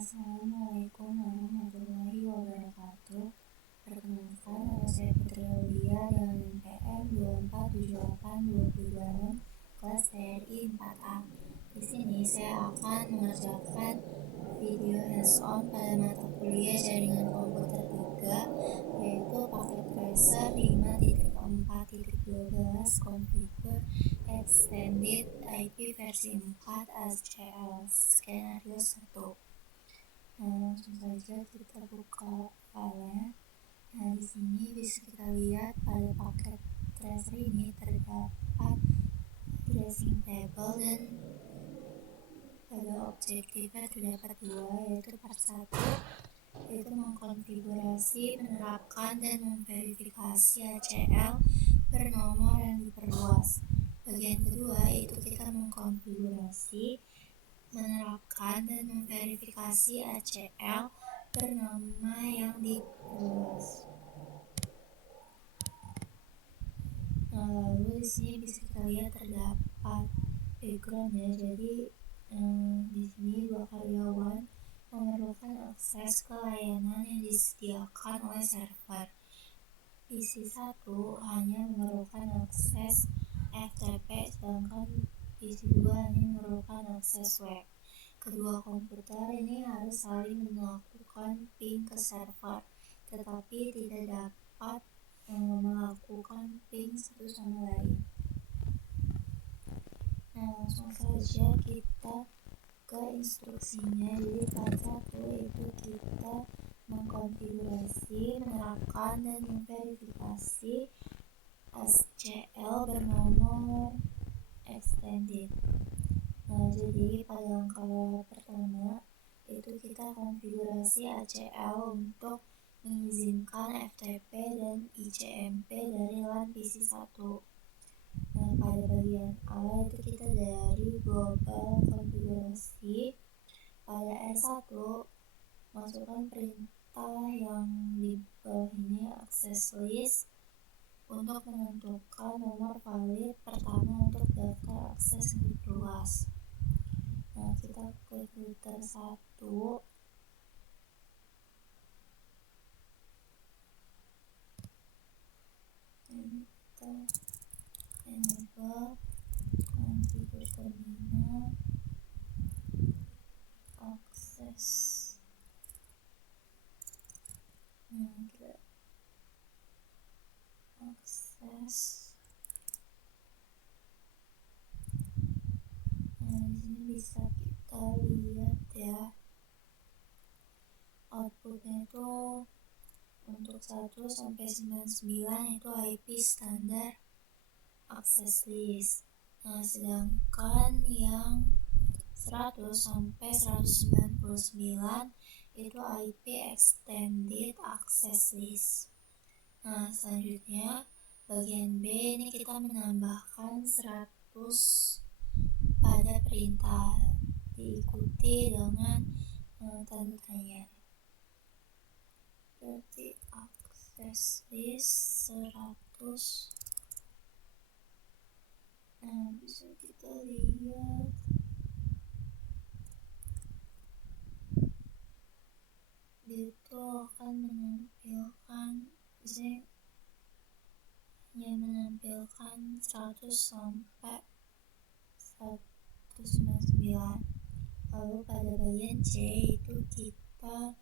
Assalamualaikum warahmatullahi wabarakatuh. Perkenalkan, nama saya Putri Aulia dengan NPM 2478226 kelas TRI 4A. Di sini saya akan mengerjakan video hands-on pada mata kuliah jaringan komputer 3, yaitu paket tracer 5.4.12 configure extended IP versi 4 ASCL skenario 1. Langsung saja kita buka filenya. Di sini bisa kita lihat pada paket tracer ini terdapat addressing table dan pada objektifnya terdapat dua, yaitu part 1 yaitu mengkonfigurasi, menerapkan, dan memverifikasi ACL bernomor yang diperluas. Bagian kedua itu kita mengkonfigurasi, menerapkan, dan memverifikasi ACL bernama yang diperluas. Lalu di sini bisa kita lihat terdapat background ya. Jadi di sini dua karyawan memerlukan akses ke layanan yang disediakan oleh server. PC1 hanya memerlukan akses FTP, sedangkan PC2 hanya memerlukan akses web. Kedua komputer ini harus saling melakukan ping ke server, tetapi tidak dapat melakukan ping satu sama lain. Langsung saja kita ke instruksinya. Jadi part 1 itu kita mengkonfigurasi, menerapkan, dan memverifikasi ASCL bernomor extended. Jadi pada langkah pertama itu kita konfigurasi ACL untuk mengizinkan FTP dan ICMP dari LAN PC1. Pada bagian A itu kita dari global konfigurasi. Pada R1 masukkan perintah yang di bawah ini, access list, untuk menentukan nomor valid pertama untuk daftar akses yang diperluas. Kita klik filter 1. Ini kita enable configure terminal akses. Kita akses. Di sini bisa kita lihat ya, outputnya itu untuk 1 sampai 99 itu IP standar access list. Sedangkan yang 100 sampai 199 itu IP extended access list. Selanjutnya bagian B ini kita menambahkan 100 pada perintah, diikuti dengan tanda tanya. Berarti access list 100. Bisa kita lihat dia itu akan menampilkan, biasanya hanya menampilkan 100 sampai 199. Lalu pada bagian C itu kita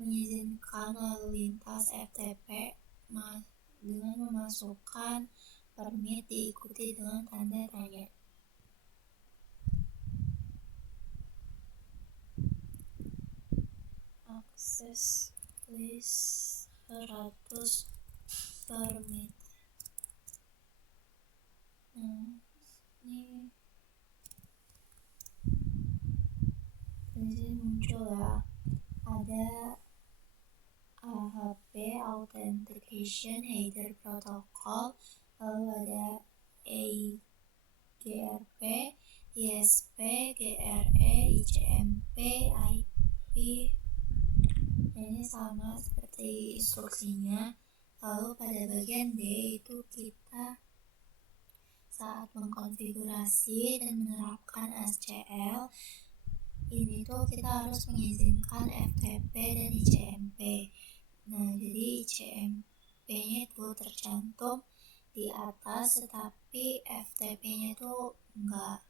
mengizinkan lalu lintas FTP dengan memasukkan permit diikuti dengan tanda tanya. Access list 100 permit. Di sini muncul ya, ada AHP Authentication Header Protocol, lalu ada EIGRP, ISP, GRE, ICMP, IP. Ini sama seperti instruksinya. Lalu pada bagian D itu kita saat mengkonfigurasi dan menerapkan ASCL ini tuh kita harus mengizinkan FTP dan ICMP. Nah, jadi ICMP-nya itu tercantum di atas, tetapi FTP-nya itu enggak.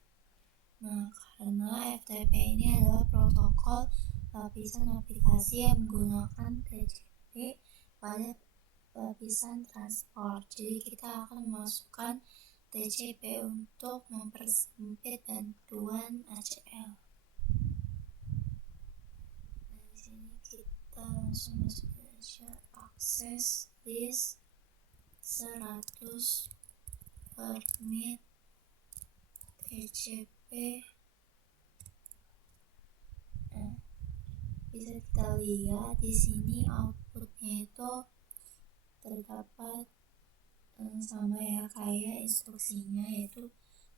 Nah, karena FTP ini adalah protokol lapisan aplikasi yang menggunakan TCP pada lapisan transport. Jadi kita akan memasukkan TCP untuk mempersempit bantuan ACL. Nah, di sini kita langsung masuk aja akses list 100 permit TCP. Nah, bisa kita lihat di sini outputnya itu terdapat sama ya kayak instruksinya, yaitu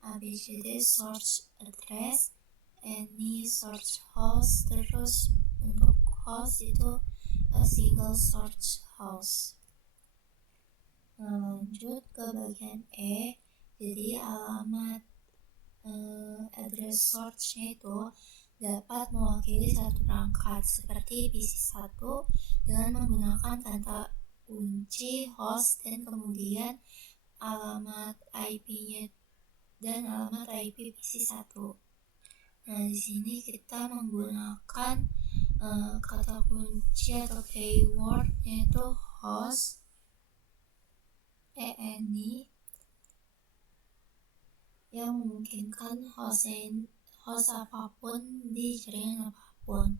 ABCD source address, any source host, terus untuk host itu single source host. Nah, lanjut ke bagian E. Jadi alamat address source-nya itu dapat mewakili satu perangkat seperti PC1 dengan menggunakan kata kunci host dan kemudian alamat IP-nya dan alamat IP PC1. Nah, di sini kita menggunakan kata kunci atau keyword yaitu host ENI yang memungkinkan host apapun di jaringan apapun.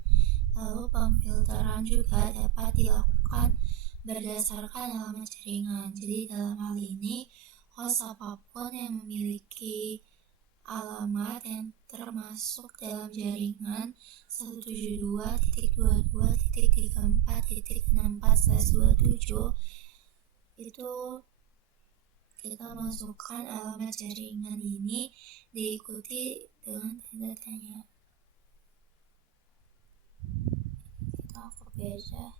Lalu pemfilteran juga dapat dilakukan berdasarkan alamat jaringan. Jadi dalam hal ini host apapun yang memiliki alamat yang termasuk dalam jaringan 172.22.34.64/27 itu kita masukkan alamat jaringan ini diikuti dengan tanda tanya. Kita copy aja.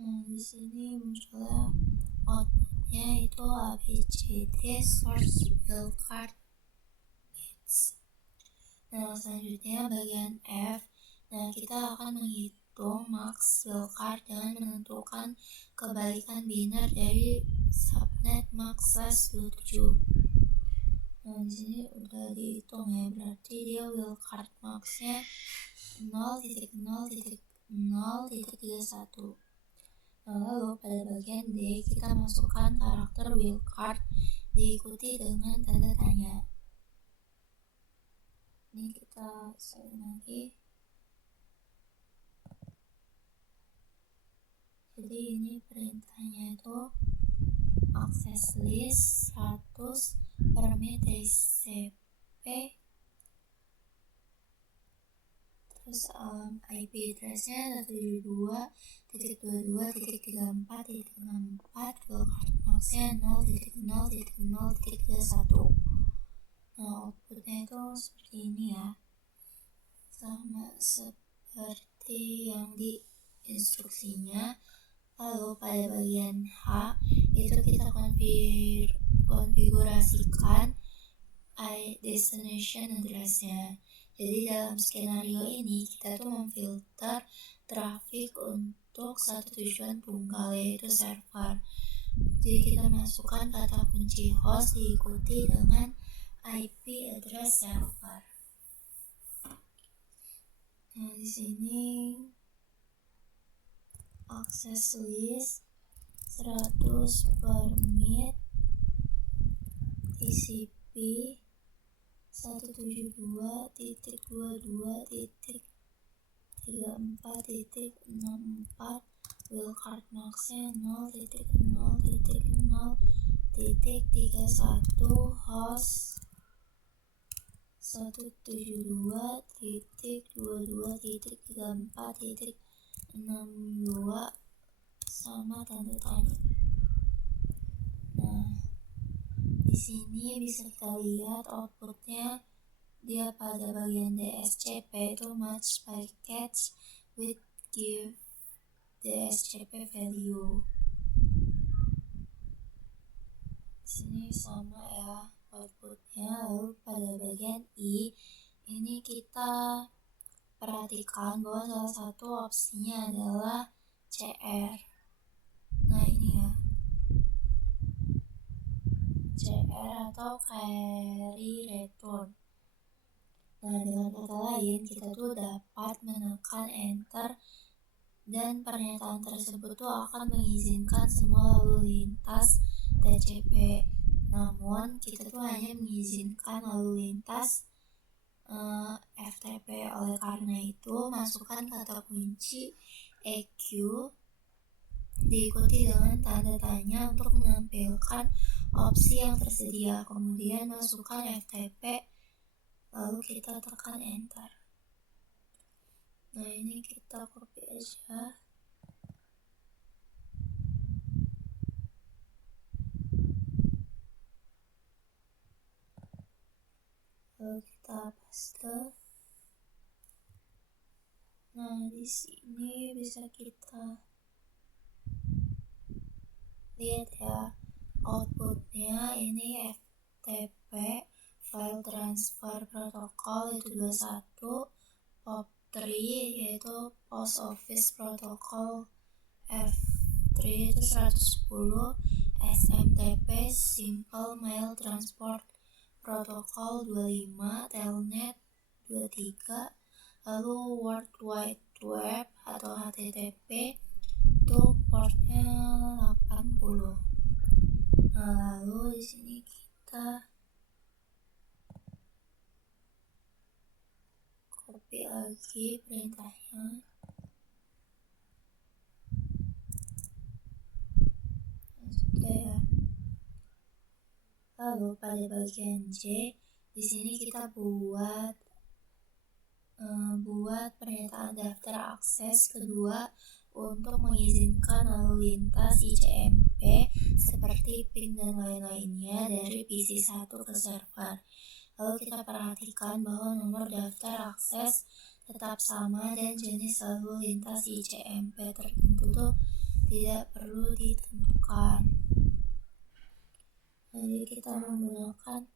Nah, di sini munculnya outputnya itu ABCD source wildcard bits. Nah, selanjutnya bagian F. Nah, kita akan menghitung max wildcard dengan menentukan kebalikan biner dari subnet max /27. Nah, di sini udah dihitung ya, berarti dia wildcard max-nya 0.0.0.31. Nah, lalu pada bagian D kita masukkan karakter wildcard diikuti dengan tanda tanya. Ini kita salin lagi. Jadi ini perintahnya itu akses list 100 permit TCP, terus IP address-nya 172.22.34.64, wildcard max-nya 0.0.0.31. Nah, outputnya itu seperti ini ya, sama seperti yang di instruksinya. Lalu pada bagian H itu kita konfigurasikan destination address-nya. Jadi dalam skenario ini kita tuh memfilter traffic untuk satu tujuan tunggal, yaitu server. Jadi kita masukkan kata kunci host diikuti dengan IP address server. Nah, di sini akses list 100 permit TCP 172.22.34.64, wildcard max-nya 0.0.0.31, host 172.22.34.62 sama tanda tanya. Nah, di sini bisa kita lihat outputnya dia pada bagian DSCP itu match package with give the SCP value. Di sini sama ya outputnya. Lalu pada bagian I ini kita perhatikan bahwa salah satu opsinya adalah CR. Nah ini ya, CR atau carry return. Nah dengan kata lain kita tuh dapat menekan enter dan pernyataan tersebut tuh akan mengizinkan semua lalu lintas TCP. Namun kita tuh hanya mengizinkan lalu lintas FTP. Oleh karena itu masukkan kata kunci EQ diikuti dengan tanda tanya untuk menampilkan opsi yang tersedia. Kemudian masukkan FTP, lalu kita tekan enter. Nah ini kita copy aja. Lalu kita paste. Nah di sini bisa kita lihat ya, outputnya ini FTP file transfer protocol itu 21, POP3 yaitu post office protocol F3 itu 110, SMTP simple mail transport protocol 25, telnet 23, lalu World Wide Web atau HTTP itu portnya 80. Nah lalu di sini kita copy lagi perintahnya. Sudah ya. Lalu pada bagian J di sini kita buat pernyataan daftar akses kedua untuk mengizinkan lalu lintas ICMP seperti ping dan lain-lainnya dari PC 1 ke server. Lalu kita perhatikan bahwa nomor daftar akses tetap sama dan jenis lalu lintas ICMP tertentu tuh tidak perlu ditentukan. Jadi kita menggunakan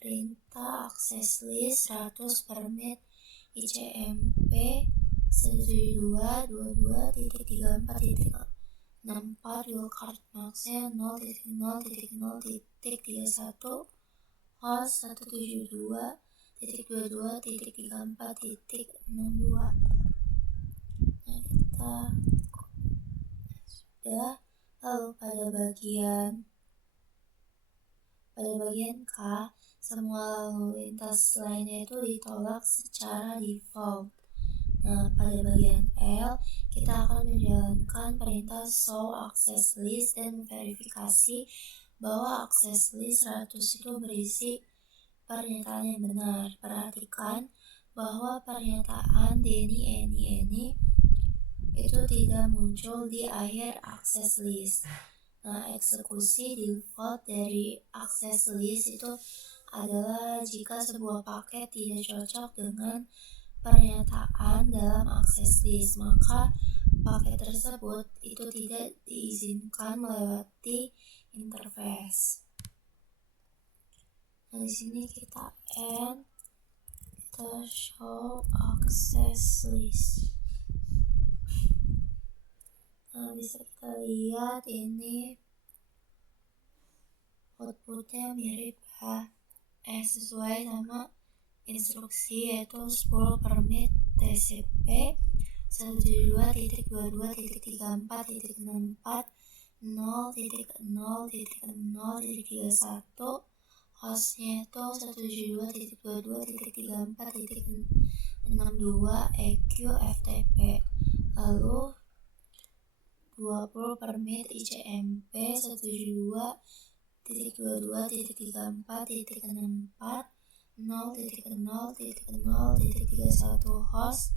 perintah access list 100 permit ICMP 172.22.34.64 dual card maxnya 0.0.0.31 host 172.22.34.62. Nah kita sudah. Lalu pada bagian K, semua lalu lintas lainnya itu ditolak secara default. Nah pada bagian L, kita akan menjalankan perintah show access list dan verifikasi bahwa access list 100 itu berisi pernyataan yang benar. Perhatikan bahwa pernyataan any itu tidak muncul di akhir access list. Nah, eksekusi default dari access list itu adalah jika sebuah paket tidak cocok dengan pernyataan dalam access list, maka paket tersebut itu tidak diizinkan melewati interface. Nah, di sini kita end, kita show access list. Nah, bisa kita lihat ini outputnya mirip ya, sesuai sama instruksi yaitu 10 permit TCP 172.22.34.64 0.0.0.31, hostnya itu 172.22.34.62 EQ FTP. Lalu 20 permit ICMP 172.22.34.64 0.0.0.31 host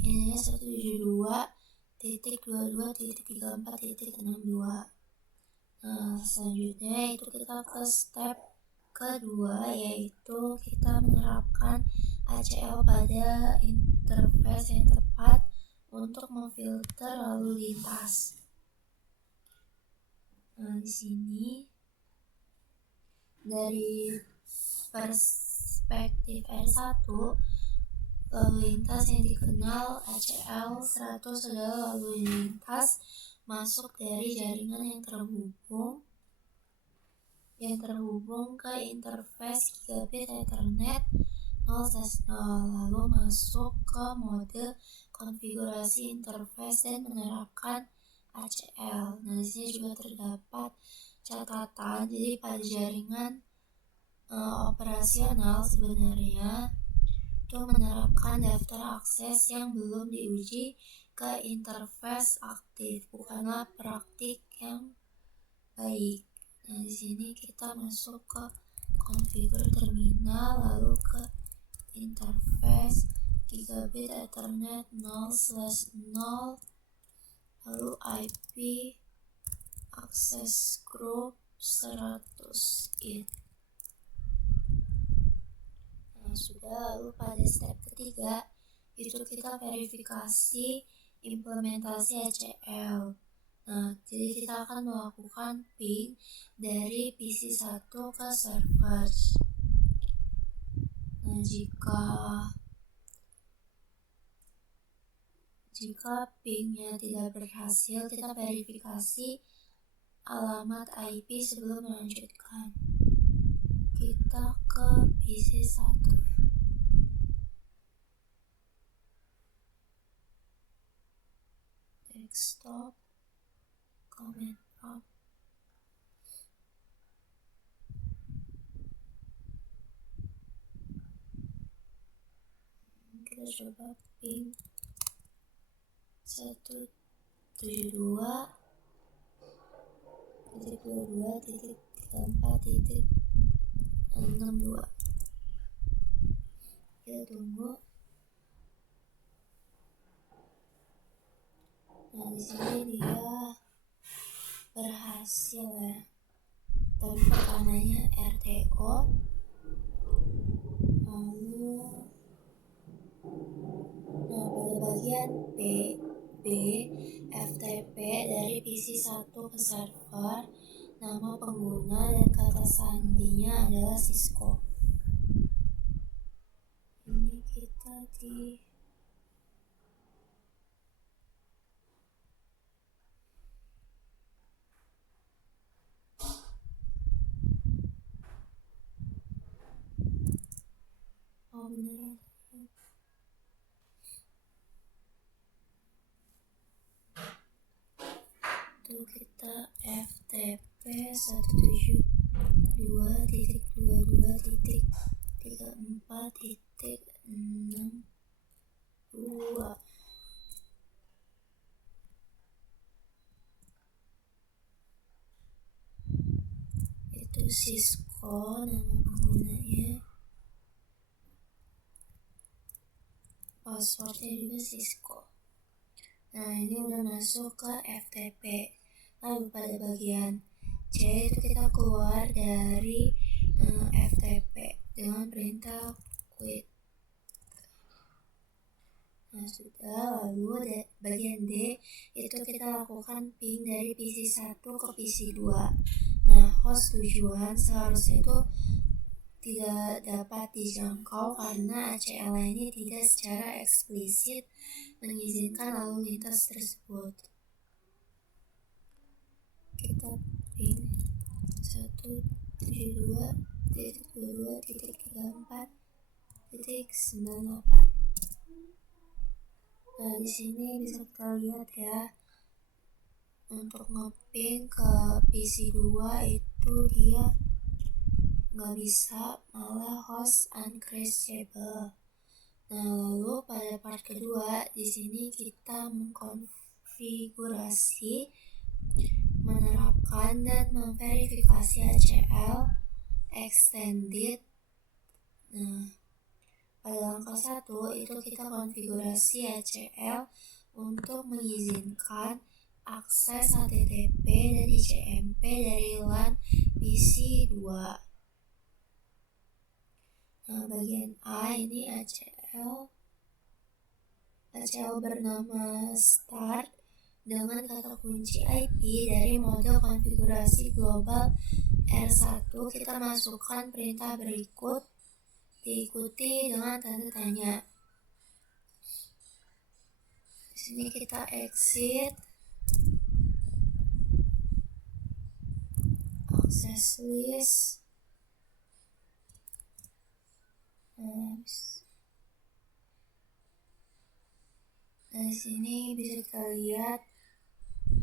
ini 172.22.34.62. Nah selanjutnya itu kita ke step kedua yaitu kita menerapkan ACL pada interface yang tepat untuk memfilter lalu lintas. Nah, di sini dari perspektif R1, lalu lintas yang dikenal ACL 100 adalah lalu lintas masuk dari jaringan yang terhubung ke interface gigabit Ethernet 0/0, lalu masuk ke mode konfigurasi interface dan menerapkan ACL. Nah, di sini juga terdapat catatan, jadi pada jaringan operasional sebenarnya itu menerapkan daftar akses yang belum diuji ke interface aktif, bukanlah praktik yang baik. Nah, di sini kita masuk ke konfigur terminal, lalu ke interface gigabit Ethernet 0/0, lalu IP access group 100 int. Nah, sudah. Lalu pada step ketiga itu kita verifikasi implementasi ACL. Nah, jadi kita akan melakukan ping dari PC1 ke server. Nah, jika pingnya tidak berhasil, kita verifikasi alamat IP sebelum melanjutkan. Kita ke PC1. Desktop, command prompt. Kita coba ping 172.22.34.62. Kita tunggu. Nah, di sini dia berhasil ya. Tapi pertamanya RTO, lalu pada bagian B FTP dari PC1 ke server, nama pengguna dan kata sandinya adalah Cisco. Ini kita di beneran. Tuh, kita FTP 172.22.34.62. Itu Cisco nama penggunanya, passwordnya juga Cisco. Nah, ini udah masuk ke FTP. Lalu pada bagian C itu kita keluar dari FTP dengan perintah quit. Nah, sudah. Lalu bagian D itu kita lakukan ping dari PC1 ke PC2. Nah, host tujuan seharusnya itu tidak dapat dijangkau karena ACL ini tidak secara eksplisit mengizinkan lalu lintas tersebut. Kita ping 172.22.34.98. Nah, di sini bisa kita lihat ya, untuk ngeping ke PC2 itu dia nggak bisa, malah host uncrashable. Nah, lalu pada part kedua di sini kita mengkonfigurasi, menerapkan dan memverifikasi ACL extended. Nah, pada langkah 1 itu kita konfigurasi ACL untuk mengizinkan akses HTTP dan ICMP dari LAN PC2. ini ACL bernama start dengan kata kunci IP dari model konfigurasi global R1. Kita masukkan perintah berikut, diikuti dengan tanda tanya. Di sini kita exit access list. Di sini bisa kita lihat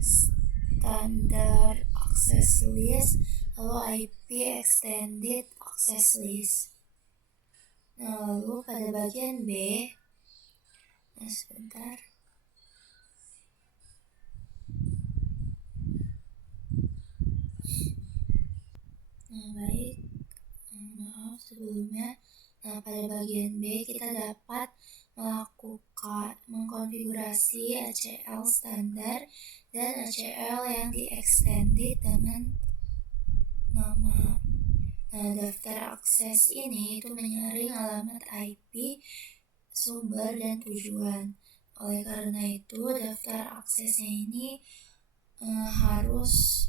standar access list, lalu IP extended access list. Lalu pada bagian B, sebentar. Baik, maaf sebelumnya. Pada bagian B kita dapat mengkonfigurasi ACL standar dan ACL yang di-extended dengan nama. Daftar akses ini itu menyaring alamat IP, sumber, dan tujuan. Oleh karena itu, daftar aksesnya ini harus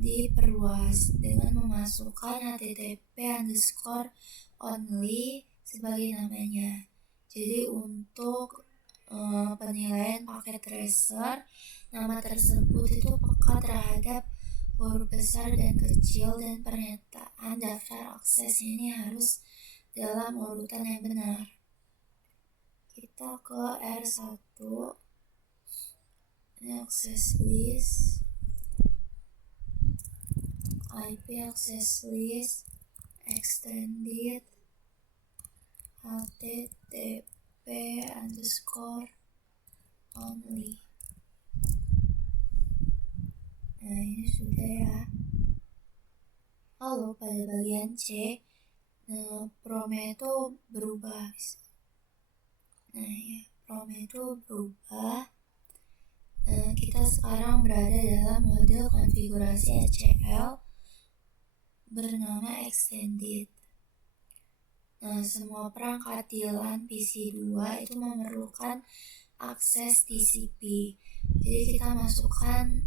diperluas dengan memasukkan http_only sebagai namanya. Jadi untuk penilaian paket tracer, nama tersebut itu peka terhadap huruf besar dan kecil, dan pernyataan daftar akses ini harus dalam urutan yang benar. Kita ke R1, ini access list, IP access list extended http_only. Ini sudah ya. Lalu pada bagian C, promnya itu berubah. Promnya itu berubah. Kita sekarang berada dalam model konfigurasi ACL bernama extended. Semua perangkat di LAN PC2 itu memerlukan akses TCP. Jadi kita masukkan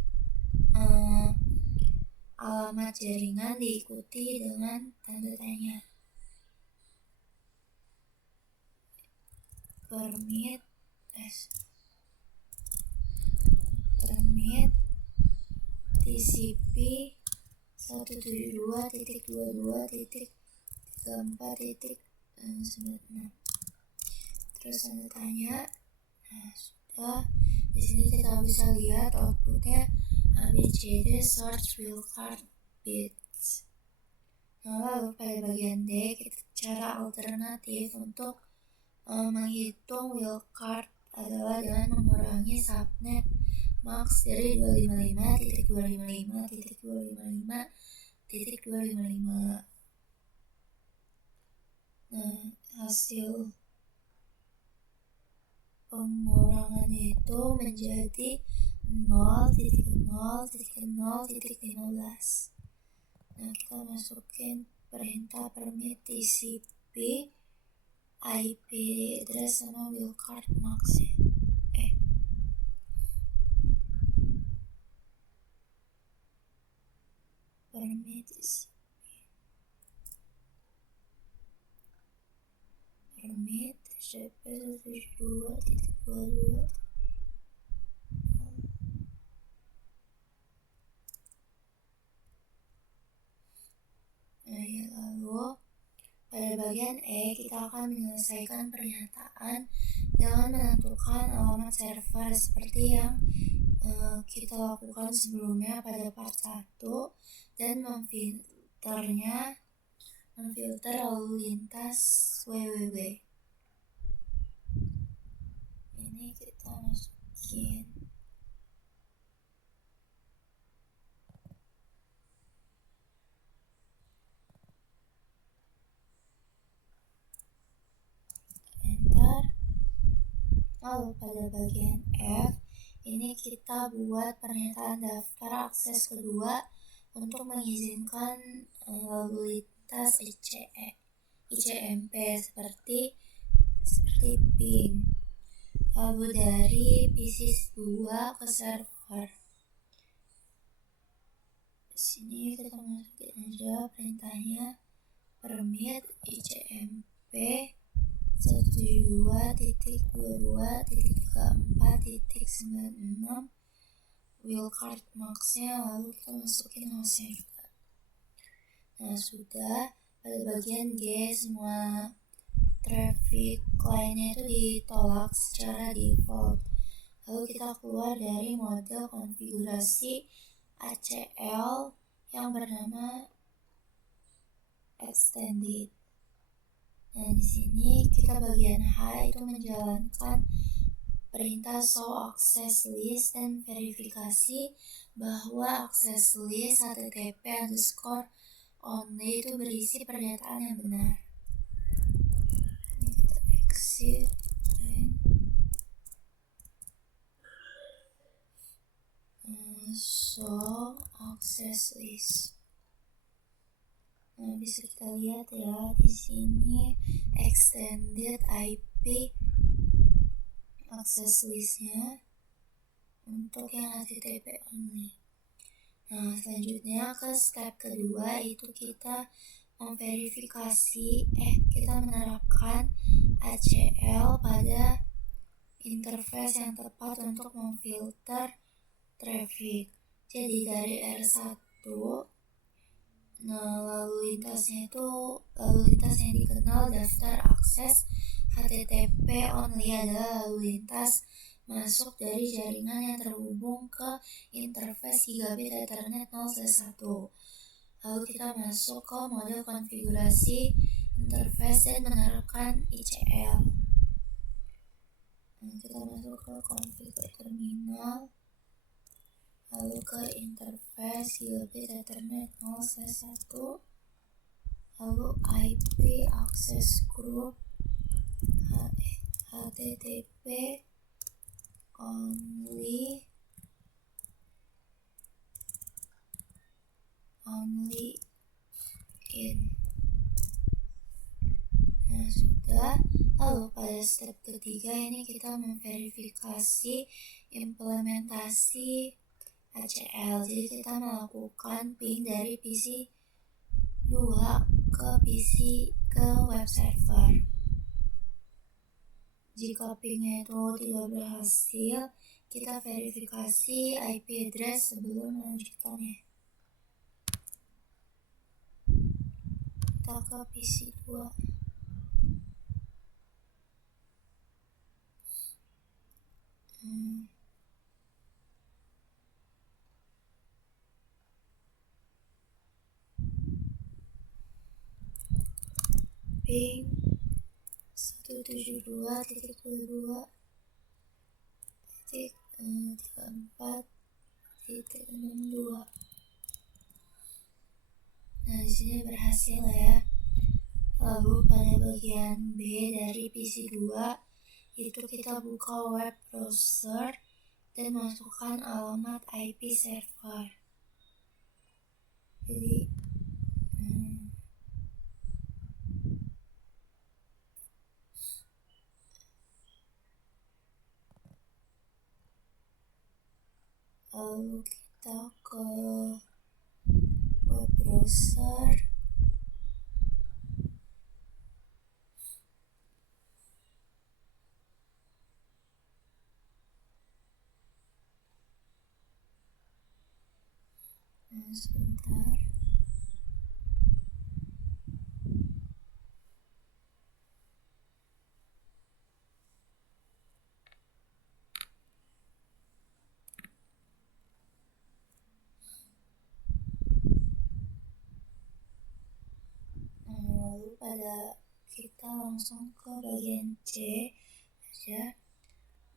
alamat jaringan diikuti dengan tanda tanya. Permit TCP 172.22.34.96. Terus tanda tanya. Sudah. Di sini kita bisa lihat outputnya ABCD search wildcard bits. Lalu pada bagian D, cara alternatif untuk menghitung wildcard adalah dengan mengurangi subnet max dari 255.255.255.255. Hasil pengurangannya itu menjadi 0.0.0.15. Kita masukin perintah permit TCP IP address sama wildcard max ya. Permit TCP permit TCP 172.22. Lalu pada bagian E, kita akan menyelesaikan pernyataan dengan menentukan alamat server seperti yang kita lakukan sebelumnya pada part 1, dan memfilter lalu lintas www. Ini kita masukin enter. Lalu pada bagian F, ini kita buat pernyataan daftar akses kedua untuk mengizinkan lalu lintas ECE. ICMP seperti ping. Lalu dari PC 2 ke server. Di sini kita masukin aja perintahnya permit ICMP 172.22.34.96 wildcard max-nya, lalu kita masukin hostnya juga. Nah, sudah. Pada bagian G, semua traffic lainnya itu ditolak secara default. Lalu kita keluar dari mode konfigurasi ACL yang bernama extended. Nah, di sini kita bagian H itu menjalankan perintah show access list dan verifikasi bahwa access list http_only itu berisi pernyataan yang benar. Ini kita exit show access list. Nah, bisa kita lihat ya di sini extended IP access listnya untuk yang HTTP only. Nah, selanjutnya ke step kedua itu kita kita menerapkan ACL pada interface yang tepat untuk memfilter traffic. Jadi dari R1, lalu lintas yang dikenal daftar akses HTTP only adalah lalu lintas masuk dari jaringan yang terhubung ke interface gigabit Ethernet 0/1. Lalu kita masuk ke mode konfigurasi interface dan menerapkan ICL. Nah, kita masuk ke configure terminal, lalu ke interface gigabit Ethernet 0/1, lalu IP access group HTTP only in. Nah, sudah. Lalu pada step ketiga ini kita memverifikasi implementasi ACL. Jadi kita melakukan ping dari PC 2 ke web server. Jika pingnya itu tidak berhasil, kita verifikasi IP address sebelum melanjutkannya. Kita ke PC 2. Ping 172.22.34.62. Nah, di sini berhasil ya. Lalu pada bagian B dari PC 2 itu kita buka web browser dan masukkan alamat IP server. Jadi lalu kita ke web browser. Sebentar. Lalu kita langsung ke bagian C aja.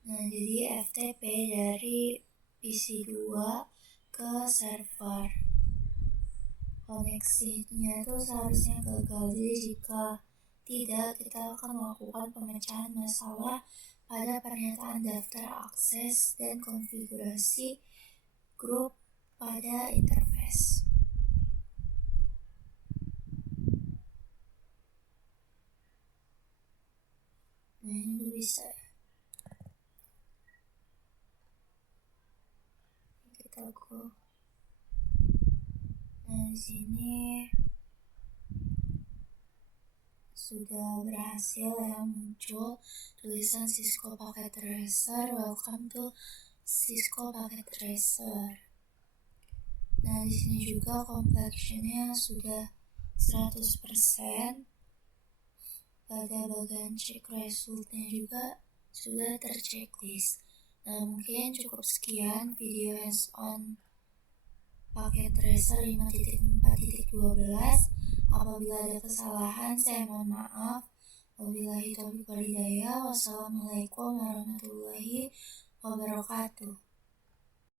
Nah, jadi FTP dari PC 2 ke server. Koneksinya itu seharusnya gagal. Jadi jika tidak, kita akan melakukan pemecahan masalah pada pernyataan daftar akses dan konfigurasi grup pada interface. Nah, ini udah bisa ya. Kita go. Nah, di sini sudah berhasil ya muncul tulisan Cisco Packet Tracer, welcome to Cisco Packet Tracer. Nah, di sini juga complexionnya sudah 100%. Pada bagian check resultnya juga sudah terchecklist. Nah, mungkin cukup sekian video hands-on Packet Tracer 5.4.12. Apabila ada kesalahan, saya mohon maaf. Wabillahi taufiq wal hidayah. Wassalamualaikum warahmatullahi wabarakatuh.